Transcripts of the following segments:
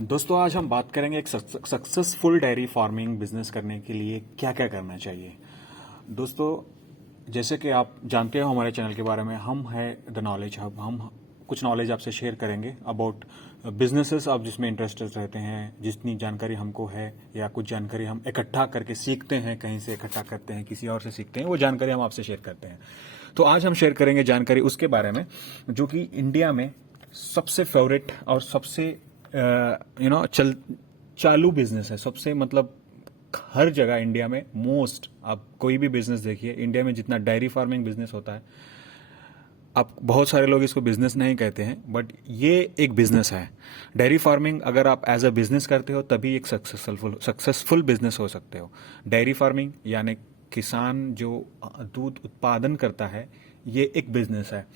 दोस्तों आज हम बात करेंगे एक सक्सेसफुल डेयरी फार्मिंग बिजनेस करने के लिए क्या क्या करना चाहिए। दोस्तों जैसे कि आप जानते हो हमारे चैनल के बारे में, हम है द नॉलेज हब। हम कुछ नॉलेज आपसे शेयर करेंगे अबाउट बिजनेसेस आप जिसमें इंटरेस्टेड रहते हैं, जितनी जानकारी हमको है या कुछ जानकारी हम इकट्ठा करके सीखते हैं, कहीं से इकट्ठा करते हैं, किसी और से सीखते हैं, वो जानकारी हम आपसे शेयर करते हैं। तो आज हम शेयर करेंगे जानकारी उसके बारे में जो कि इंडिया में सबसे फेवरेट और सबसे चालू बिजनेस है। सबसे मतलब हर जगह इंडिया में मोस्ट, आप कोई भी बिजनेस देखिए इंडिया में, जितना डेयरी फार्मिंग बिजनेस होता है, आप बहुत सारे लोग इसको बिजनेस नहीं कहते हैं, बट ये एक बिजनेस है। डेयरी फार्मिंग अगर आप एज अ बिजनेस करते हो तभी एक सक्सेसफुल बिजनेस हो सकते हो। डेयरी फार्मिंग यानी किसान जो दूध उत्पादन करता है, ये एक बिजनेस है।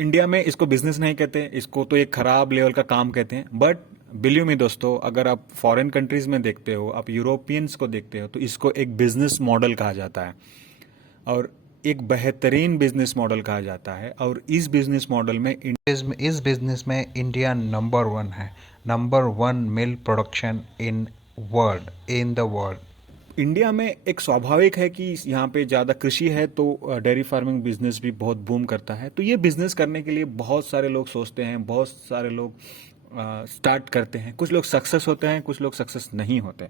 इंडिया में इसको बिजनेस नहीं कहते, इसको तो एक खराब लेवल का काम कहते हैं। बट बिलीव मी दोस्तों, अगर आप फॉरेन कंट्रीज में देखते हो, आप यूरोपियंस को देखते हो, तो इसको एक बिजनेस मॉडल कहा जाता है और एक बेहतरीन बिजनेस मॉडल कहा जाता है। और इस बिजनेस मॉडल में इस बिजनेस में इंडिया नंबर वन है। Number one milk production in the world. India में एक स्वाभाविक है कि यहाँ पे ज़्यादा कृषि है, तो डेयरी फार्मिंग बिजनेस भी बहुत बूम करता है। तो ये बिजनेस करने के लिए बहुत सारे लोग सोचते हैं, बहुत सारे लोग स्टार्ट करते हैं। कुछ लोग सक्सेस होते हैं, कुछ लोग सक्सेस नहीं होते।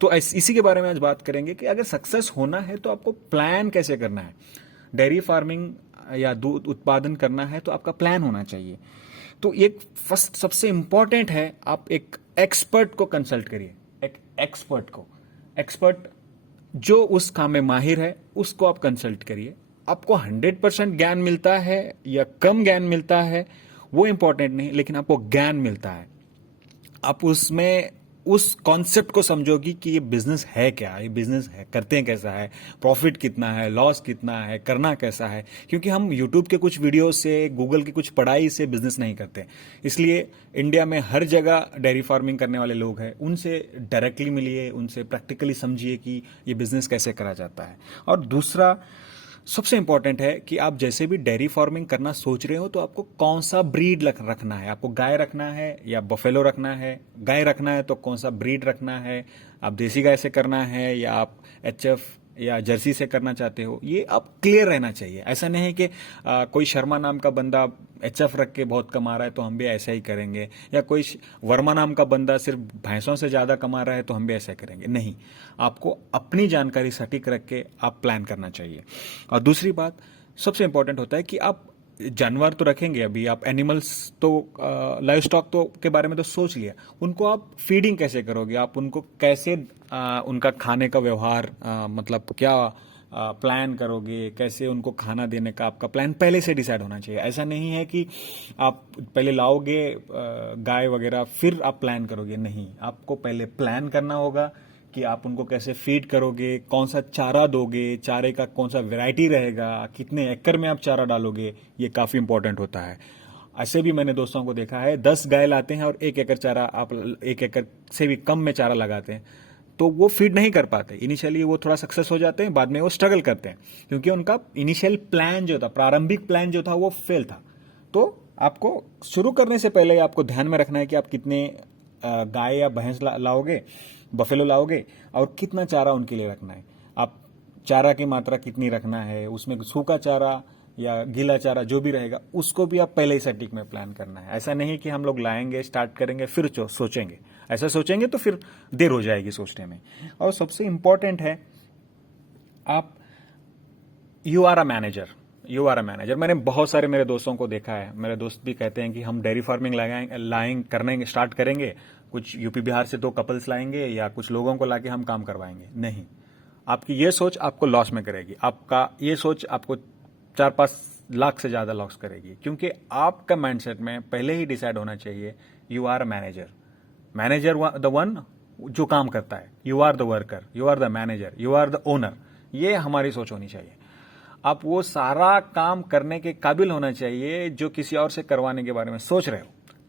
तो इसी के बारे में आज बात करेंगे कि अगर सक्सेस होना है तो आपको प्लान कैसे करना है। डेयरी फार्मिंग या दूध उत्पादन करना है तो आपका प्लान होना चाहिए। तो एक फर्स्ट सबसे इंपॉर्टेंट है, आप एक एक्सपर्ट को कंसल्ट करिए। एक एक्सपर्ट जो उस काम में माहिर है उसको आप कंसल्ट करिए। आपको 100% ज्ञान मिलता है या कम ज्ञान मिलता है वो इंपॉर्टेंट नहीं, लेकिन आपको ज्ञान मिलता है। आप उसमें उस कॉन्सेप्ट को समझोगी कि ये बिजनेस है क्या, ये बिजनेस है, करते हैं कैसा है, प्रॉफिट कितना है, लॉस कितना है, करना कैसा है। क्योंकि हम यूट्यूब के कुछ वीडियो से, गूगल की कुछ पढ़ाई से बिजनेस नहीं करते। इसलिए इंडिया में हर जगह डेयरी फार्मिंग करने वाले लोग हैं, उनसे डायरेक्टली मिलिए, उनसे प्रैक्टिकली समझिए कि ये बिजनेस कैसे करा जाता है। और दूसरा सबसे इंपॉर्टेंट है कि आप जैसे भी डेयरी फार्मिंग करना सोच रहे हो तो आपको कौन सा ब्रीड रखना है। आपको गाय रखना है या बफेलो रखना है। गाय रखना है तो कौन सा ब्रीड रखना है, आप देसी गाय से करना है या आप एचएफ या जर्सी से करना चाहते हो, ये आप क्लियर रहना चाहिए। ऐसा नहीं है कि कोई शर्मा नाम का बंदा एचएफ रख के बहुत कमा रहा है तो हम भी ऐसा ही करेंगे, या कोई वर्मा नाम का बंदा सिर्फ भैंसों से ज़्यादा कमा रहा है तो हम भी ऐसा करेंगे। नहीं, आपको अपनी जानकारी सटीक रख के आप प्लान करना चाहिए। और दूसरी बात सबसे इंपॉर्टेंट होता है कि आप जानवर तो रखेंगे, अभी आप एनिमल्स तो लाइव स्टॉक तो के बारे में तो सोच लिया, उनको आप फीडिंग कैसे करोगे, आप उनको कैसे उनका खाने का व्यवहार मतलब क्या प्लान करोगे, कैसे उनको खाना देने का आपका प्लान पहले से डिसाइड होना चाहिए। ऐसा नहीं है कि आप पहले लाओगे गाय वगैरह फिर आप प्लान करोगे, नहीं, आपको पहले प्लान करना होगा कि आप उनको कैसे फीड करोगे, कौन सा चारा दोगे, चारे का कौन सा वैरायटी रहेगा, कितने एकड़ में आप चारा डालोगे, ये काफ़ी इंपॉर्टेंट होता है। ऐसे भी मैंने दोस्तों को देखा है, 10 गाय लाते हैं और 1 एकड़ चारा, आप 1 एकड़ से भी कम में चारा लगाते हैं, तो वो फीड नहीं कर पाते। इनिशियली वो थोड़ा सक्सेस हो जाते हैं, बाद में वो स्ट्रगल करते हैं, क्योंकि उनका इनिशियल प्लान जो था, प्रारंभिक प्लान जो था, वो फेल था। तो आपको शुरू करने से पहले आपको ध्यान में रखना है कि आप कितने गाय या भैंस लाओगे, बफेलो लाओगे, और कितना चारा उनके लिए रखना है। आप चारा की मात्रा कितनी रखना है, उसमें सूखा चारा या गीला चारा जो भी रहेगा उसको भी आप पहले ही सटीक में प्लान करना है। ऐसा नहीं कि हम लोग लाएंगे, स्टार्ट करेंगे, फिर सोचेंगे। ऐसा सोचेंगे तो फिर देर हो जाएगी सोचने में। और सबसे इंपॉर्टेंट है, आप यू आर अ मैनेजर। मैंने बहुत सारे मेरे दोस्तों को देखा है, मेरे दोस्त भी कहते हैं कि हम डेयरी फार्मिंग लाएंगे करने स्टार्ट करेंगे, कुछ यूपी बिहार से 2 कपल्स लाएंगे या कुछ लोगों को लाके हम काम करवाएंगे। नहीं, आपकी ये सोच आपको लॉस में करेगी। आपका ये सोच आपको 4-5 लाख से ज़्यादा लॉस करेगी, क्योंकि आपका माइंडसेट में पहले ही डिसाइड होना चाहिए you are a manager the one जो काम करता है, you are the worker, you are the manager, you are the owner. ये हमारी सोच होनी चाहिए। आप वो सारा काम करने के काबिल होना चाहिए जो किसी और से करवाने के बारे में सोच रहे हो,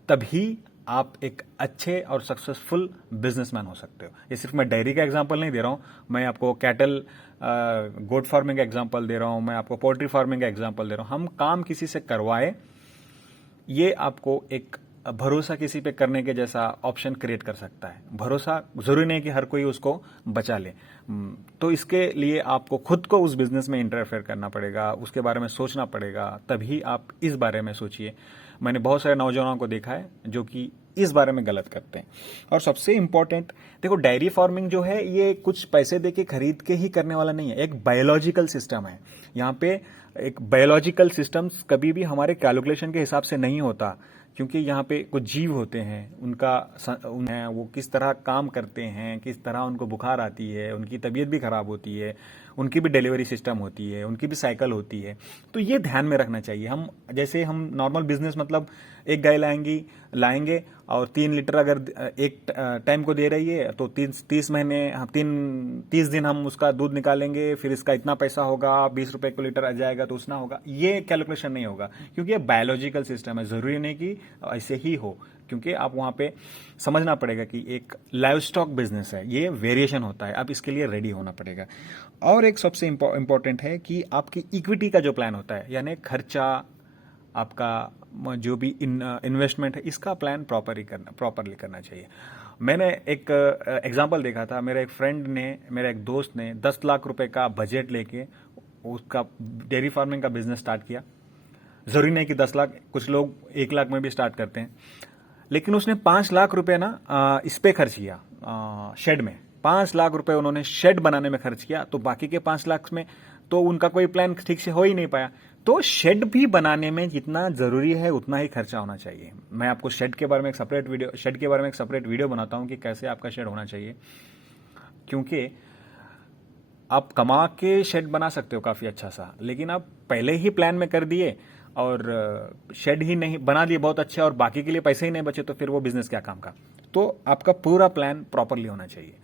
तभी आप एक अच्छे और सक्सेसफुल बिजनेसमैन हो सकते हो। ये सिर्फ मैं डेयरी का एग्जांपल नहीं दे रहा हूं, मैं आपको कैटल गोट फार्मिंग का एग्जांपल दे रहा हूं, मैं आपको पोल्ट्री फार्मिंग का एग्जांपल दे रहा हूं। हम काम किसी से करवाए, ये आपको एक भरोसा किसी पे करने के जैसा ऑप्शन क्रिएट कर सकता है। भरोसा जरूरी नहीं कि हर कोई उसको बचा ले। तो इसके लिए आपको खुद को उस बिजनेस में इंटरफेयर करना पड़ेगा, उसके बारे में सोचना पड़ेगा, तभी आप इस बारे में सोचिए। मैंने बहुत सारे नौजवानों को देखा है जो कि इस बारे में गलत करते हैं। और सबसे इंपॉर्टेंट, देखो डेयरी फार्मिंग जो है ये कुछ पैसे दे के खरीद के ही करने वाला नहीं है, एक बायोलॉजिकल सिस्टम है। यहाँ पे एक बायोलॉजिकल सिस्टम्स कभी भी हमारे कैलकुलेशन के हिसाब से नहीं होता, क्योंकि यहाँ पे कुछ जीव होते हैं, वो किस तरह काम करते हैं, किस तरह उनको बुखार आती है, उनकी तबीयत भी खराब होती है, उनकी भी डिलीवरी सिस्टम होती है, उनकी भी साइकिल होती है। तो ये ध्यान में रखना चाहिए। जैसे हम नॉर्मल बिजनेस मतलब एक गाय लाएंगे और 3 लीटर अगर एक टाइम को दे रही है तो 30 दिन हम उसका दूध निकालेंगे, फिर इसका इतना पैसा होगा, 20 रुपए को लीटर आ जाएगा तो उतना होगा। ये कैलकुलेशन नहीं होगा, क्योंकि ये बायोलॉजिकल सिस्टम है। जरूरी नहीं कि ऐसे ही हो, क्योंकि आप वहां पे समझना पड़ेगा कि एक लाइव स्टॉक बिजनेस है, ये वेरिएशन होता है। आप इसके लिए रेडी होना पड़ेगा। और एक सबसे इंपॉर्टेंट है कि आपकी इक्विटी का जो प्लान होता है, यानी खर्चा, आपका जो भी इन्वेस्टमेंट है, इसका प्लान प्रॉपरली करना चाहिए। मैंने एक एग्जांपल देखा था। मेरे एक दोस्त ने 10 लाख रुपए का बजट लेके उसका डेयरी फार्मिंग का बिजनेस स्टार्ट किया। जरूरी नहीं कि 10 लाख, कुछ लोग 1 लाख में भी स्टार्ट करते हैं। लेकिन उसने 5 लाख रुपए इस पे खर्च किया, शेड में 5 लाख रुपए उन्होंने शेड बनाने में खर्च किया। तो बाकी के 5 लाख में तो उनका कोई प्लान ठीक से हो ही नहीं पाया। तो शेड भी बनाने में जितना जरूरी है उतना ही खर्चा होना चाहिए। मैं आपको शेड के बारे में एक सेपरेट वीडियो बनाता हूं कि कैसे आपका शेड होना चाहिए, क्योंकि आप कमा के शेड बना सकते हो काफी अच्छा सा, लेकिन आप पहले ही प्लान में कर दिए और शेड ही नहीं बना दिए बहुत अच्छा, और बाकी के लिए पैसे ही नहीं बचे, तो फिर वो बिजनेस क्या काम का। तो आपका पूरा प्लान प्रॉपरली होना चाहिए।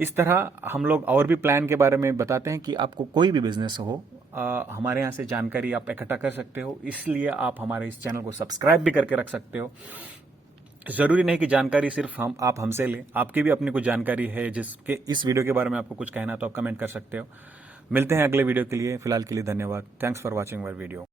इस तरह हम लोग और भी प्लान के बारे में बताते हैं कि आपको कोई भी बिजनेस हो, हमारे यहाँ से जानकारी आप इकट्ठा कर सकते हो। इसलिए आप हमारे इस चैनल को सब्सक्राइब भी करके रख सकते हो। जरूरी नहीं कि जानकारी सिर्फ आप हमसे लें, आपकी भी अपनी कुछ जानकारी है जिसके इस वीडियो के बारे में आपको कुछ कहना, तो आप कमेंट कर सकते हो। मिलते हैं अगले वीडियो के लिए। फिलहाल के लिए धन्यवाद। Thanks for watching my video.